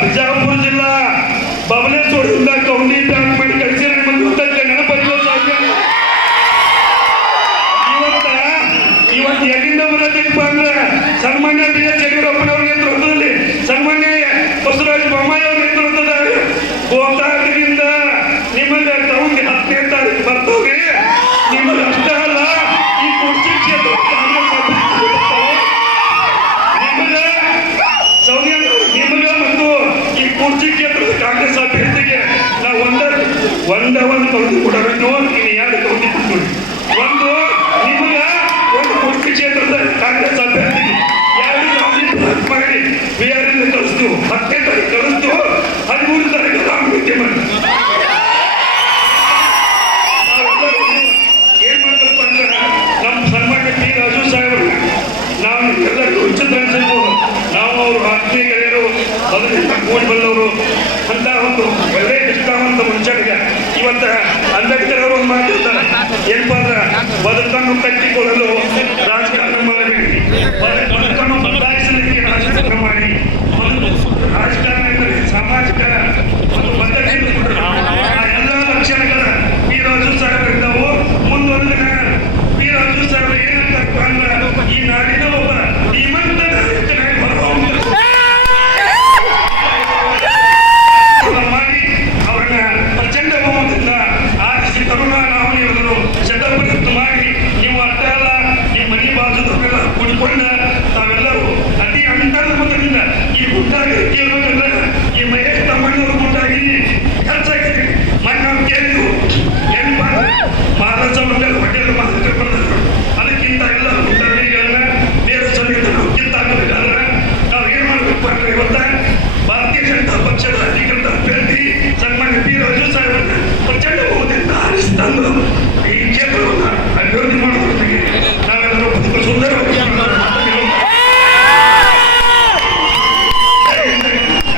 ಬಿಜಾಪುರ ಜಿಲ್ಲಾ ಬಬಲೇಶ್ವರದಿಂದ ಕೌಂಡಿ ಪ್ಯಾಕ್ ಮಾಡಿ ಕಳಿಸಿರ ನೆನಪಿಲ್ಲ ಸಾಧ್ಯ. ಇವತ್ತು ಎಲ್ಲಿಂದ ಬರಬೇಕಪ್ಪ ಅಂದ್ರೆ ಸನ್ಮಾನ್ಯ ಬಿ ಎಸ್ ಯಡಿಯೂರಪ್ಪನವ್ರ ನೇತೃತ್ವದಲ್ಲಿ ಸನ್ಮಾನ್ಯ ಬಸವರಾಜ ಬೊಮ್ಮಾಯಿ ಅವ್ರ ನೇತೃತ್ವದಲ್ಲಿ ಗೋಕಾಕದಿಂದ ನಿಮಗೆ ಕೌಂಡಿ 10ನೇ ತಾರೀಕು ಬರ್ತವ್ರಿ. ನಿಮಗೆ ಅಷ್ಟೇ ಅಲ್ಲ, ಈ ಕುರ್ಚಿ ಕ್ಷೇತ್ರ ನಿಮಗೆ ಮತ್ತು ಈ ಕುರ್ಚಿ ಕ್ಷೇತ್ರದ ಕಾಂಗ್ರೆಸ್ ಅಭ್ಯರ್ಥಿಗೆ ನಾವು ಒಂದೇ ಒಂದು ಕೌಂಡಿ ಕೊಡೋರು. ಇನ್ನು 2 ಕೌಂಡಿ ಕೊಟ್ಟು, ಒಂದು ನಿಮಗೆ ಒಂದು ಕುರ್ಚಿ ಕ್ಷೇತ್ರದ ಕಾಂಗ್ರೆಸ್ ಅಭ್ಯರ್ಥಿಗೆ 2 ಮಾಡಿ ಬಿಹಾರಿಂದ ಕಳಿಸ್ತು. 10ನೇ ತಾರೀಕು ಕಳಿಸ್ತು, 13 ತಾರೀಕು ರಾಮಭೇಟಿ ಮಾಡಿ ಏನ್ ಮಾಡ್ಬೇಕು ಅಂದ್ರೆ ನಮ್ಮ ಸನ್ಮಾನ್ಯ ಪಿ ರಾಜು ಸಾಹೇಬರು ನಾವು ಎಲ್ಲರಿಗೂ ಉಚಿತ ಅನ್ಸಿರ್ಬೋದು. ನಾವು ಅವರು ಆತ್ಮೀಯ ಗೆಳೆಯರು, ಅದರಿಂದ ಕೂಡಿ ಬಂದವರು ಅಂತ ಒಂದು ಒಳ್ಳೆಯ ನಿಷ್ಠಾವಂತ ಮನುಷ್ಯರಿಗೆ ಇವತ್ತ ಅಂಬೇಡ್ಕರ್ ಅವರು ಒಂದು ಮಾತಿರ್ತಾರೆ, ಏನಪ್ಪ ಅಂದ್ರೆ ಬದುಕನ್ನು ಕಟ್ಟಿ